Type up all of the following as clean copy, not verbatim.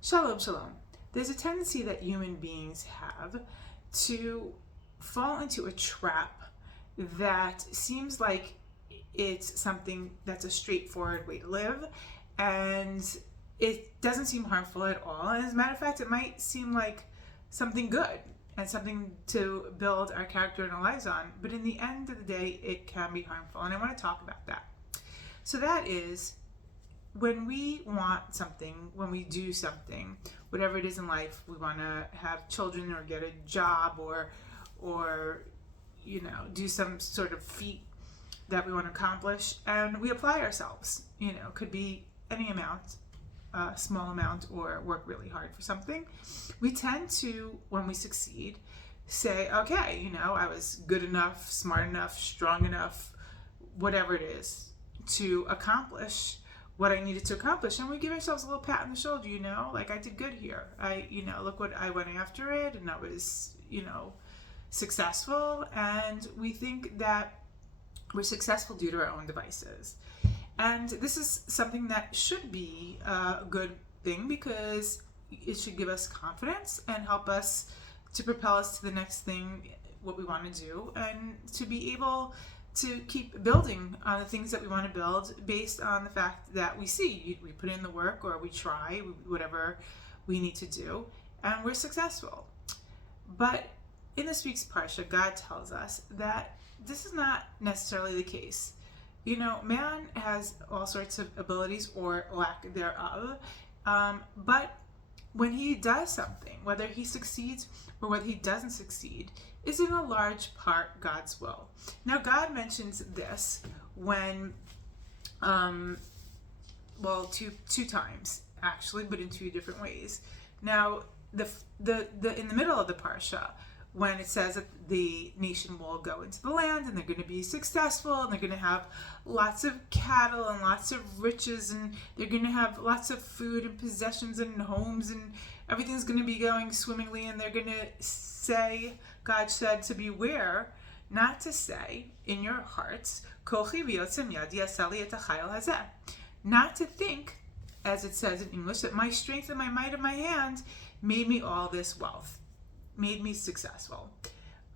Shalom, shalom. There's a tendency that human beings have to fall into a trap that seems like it's something that's a straightforward way to live, and it doesn't seem harmful at all. And as a matter of fact, it might seem like something good and something to build our character and our lives on. But in the end of the day, it can be harmful. And I want to talk about that. So that is when we want something, when we do something, whatever it is in life, we want to have children or get a job or do some sort of feat that we want to accomplish, and we apply ourselves. Could be any amount, small amount, or work really hard for something. We tend to, when we succeed, say, okay, I was good enough, smart enough, strong enough, whatever it is, to accomplish what I needed to accomplish. And we give ourselves a little pat on the shoulder, like I did good here. Look what I went after it, and I was, successful. And we think that we're successful due to our own devices. And this is something that should be a good thing, because it should give us confidence and help us to propel us to the next thing, what we want to do, and to be able to keep building on the things that we want to build based on the fact that we see. We put in the work, or we try, whatever we need to do, and we're successful. But in this week's Parsha, God tells us that this is not necessarily the case. Man has all sorts of abilities or lack thereof, but when he does something, whether he succeeds or whether he doesn't succeed, is in a large part God's will. Now, God mentions this when, two times actually, but in two different ways. Now, the in the middle of the parsha, when it says that the nation will go into the land and they're going to be successful and they're going to have lots of cattle and lots of riches, and they're going to have lots of food and possessions and homes, and everything's going to be going swimmingly, and they're going to say, God said to beware not to say in your hearts, not to think, as it says in English, that my strength and my might of my hand made me all this wealth, made me successful.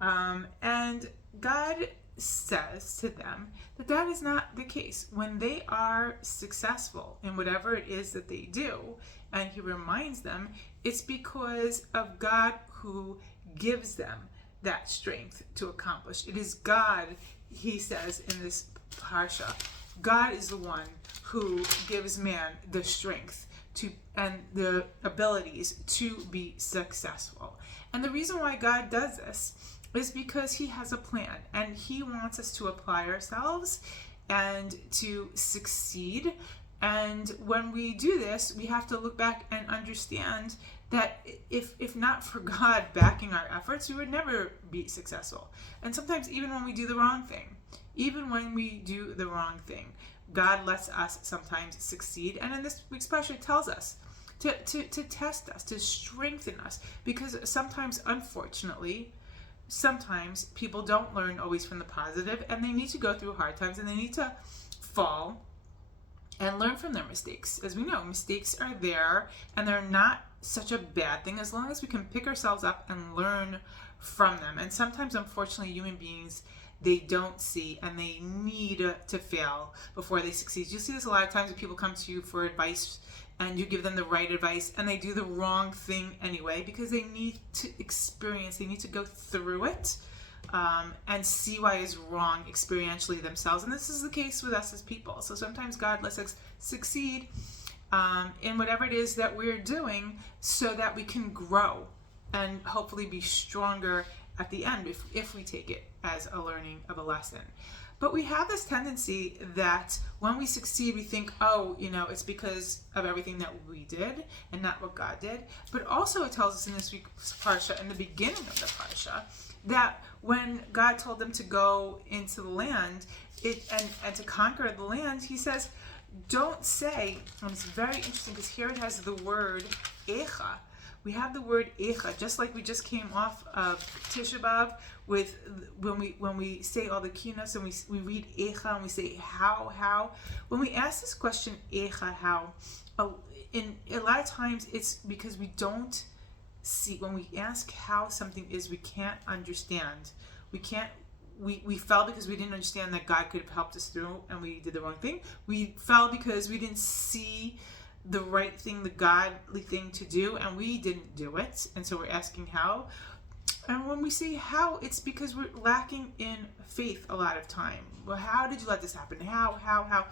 And God says to them that that is not the case. When they are successful in whatever it is that they do, and he reminds them, it's because of God who gives them that strength to accomplish. It is God, he says in this parsha, God is the one who gives man the strength to and the abilities to be successful. And the reason why God does this is because he has a plan, and he wants us to apply ourselves and to succeed. And when we do this, we have to look back and understand that if not for God backing our efforts, we would never be successful. And sometimes even when we do the wrong thing, God lets us sometimes succeed. And in this week's Parsha, it tells us to test us, to strengthen us, because sometimes, unfortunately, sometimes people don't learn always from the positive, and they need to go through hard times, and they need to fall and learn from their mistakes. As we know, mistakes are there, and they're not such a bad thing as long as we can pick ourselves up and learn from them. And sometimes, unfortunately, human beings, they don't see, and they need to fail before they succeed. You see this a lot of times when people come to you for advice, and you give them the right advice, and they do the wrong thing anyway, because they need to experience, they need to go through it, and see why it's wrong experientially themselves. And this is the case with us as people. So sometimes God lets us succeed in whatever it is that we're doing, so that we can grow and hopefully be stronger at the end if we take it as a learning of a lesson. But we have this tendency that when we succeed, we think, it's because of everything that we did and not what God did. But also it tells us in this week's Parsha, in the beginning of the Parsha, that when God told them to go into the land and to conquer the land, he says, don't say, and it's very interesting because here it has the word Echa. We have the word Echa, just like we just came off of Tisha B'Av with when we say all the kinos, and we read Echa and we say how. When we ask this question Echa, how, in a lot of times it's because we don't see, when we ask how something is, we can't understand. We fell because we didn't understand that God could have helped us through, and we did the wrong thing. We fell because we didn't see the right thing, the godly thing to do, and we didn't do it. And so we're asking how. And when we say how, it's because we're lacking in faith a lot of time. Well, how did you let this happen? How?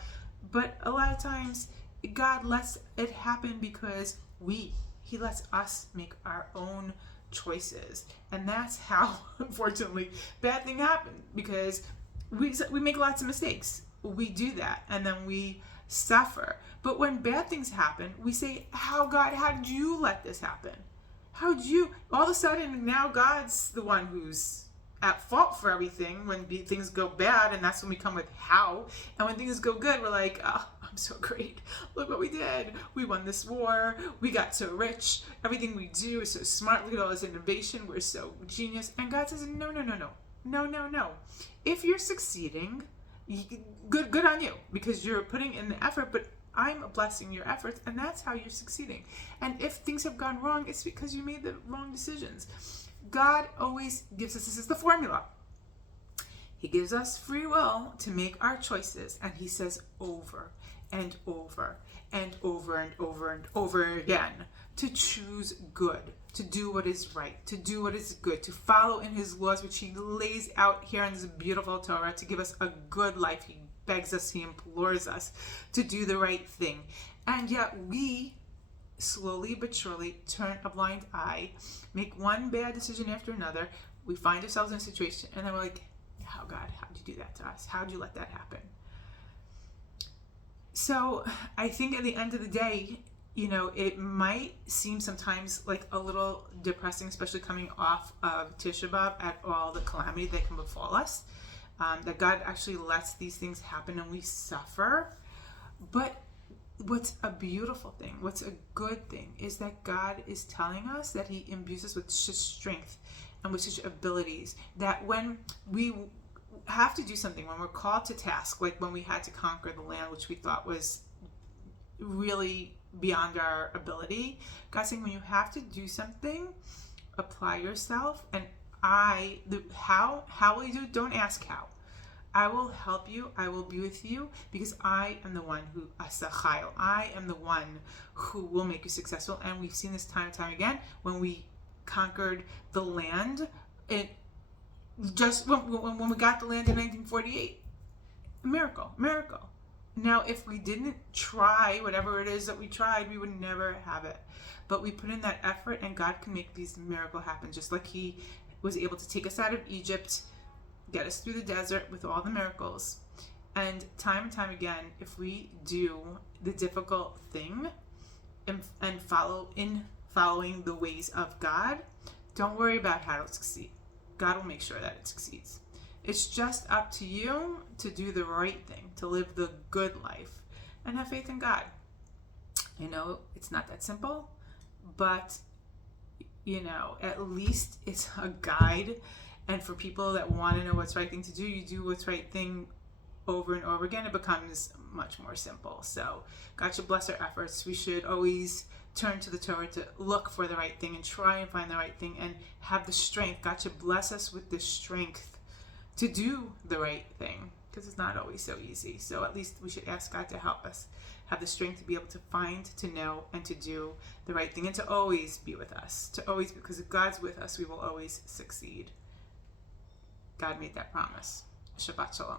But a lot of times, God lets it happen because He lets us make our own choices. And that's how, unfortunately, bad things happen, because we make lots of mistakes. We do that, and then we suffer. But when bad things happen, we say, how, God, how did you let this happen? How did you? All of a sudden, now God's the one who's at fault for everything when things go bad, and that's when we come with how. And when things go good, we're like, oh, I'm so great. Look what we did. We won this war. We got so rich. Everything we do is so smart. Look at all this innovation. We're so genius. And God says, no. If you're succeeding, good on you, because you're putting in the effort, but I'm blessing your efforts, and that's how you're succeeding. And if things have gone wrong, it's because you made the wrong decisions. God always gives us, this is the formula. He gives us free will to make our choices, and He says over and over and over and over and over again to choose good, to do what is right, to do what is good, to follow in His laws, which He lays out here in this beautiful Torah, to give us a good life. He begs us, He implores us to do the right thing. And yet we slowly but surely turn a blind eye, make one bad decision after another. We find ourselves in a situation, and then we're like, oh God, how'd you do that to us? How'd you let that happen? So I think at the end of the day, it might seem sometimes like a little depressing, especially coming off of Tisha B'Av, at all the calamity that can befall us, that God actually lets these things happen and we suffer. But what's a beautiful thing, what's a good thing, is that God is telling us that He imbues us with such strength and with such abilities, that when we have to do something, when we're called to task, like when we had to conquer the land, which we thought was really beyond our ability, God's saying, when you have to do something, apply yourself. And how will you do it? Don't ask how. I will help you. I will be with you, because I am the one who asachayil. I am the one who will make you successful. And we've seen this time and time again when we conquered the land. Just when we got the land in 1948, miracle. Now, if we didn't try whatever it is that we tried, we would never have it. But we put in that effort, and God can make these miracles happen, just like He was able to take us out of Egypt, get us through the desert with all the miracles. And time again, if we do the difficult thing and following the ways of God, don't worry about how to succeed. God will make sure that it succeeds. It's just up to you to do the right thing, to live the good life, and have faith in God. I know it's not that simple, but at least it's a guide. And for people that want to know what's the right thing to do, you do what's right thing over and over again. It becomes much more simple. So God should bless our efforts. We should always turn to the Torah to look for the right thing and try and find the right thing and have the strength. God should bless us with the strength to do the right thing, because it's not always so easy. So at least we should ask God to help us have the strength to be able to find, to know, and to do the right thing, and to always be with us. Because if God's with us, we will always succeed. God made that promise. Shabbat Shalom.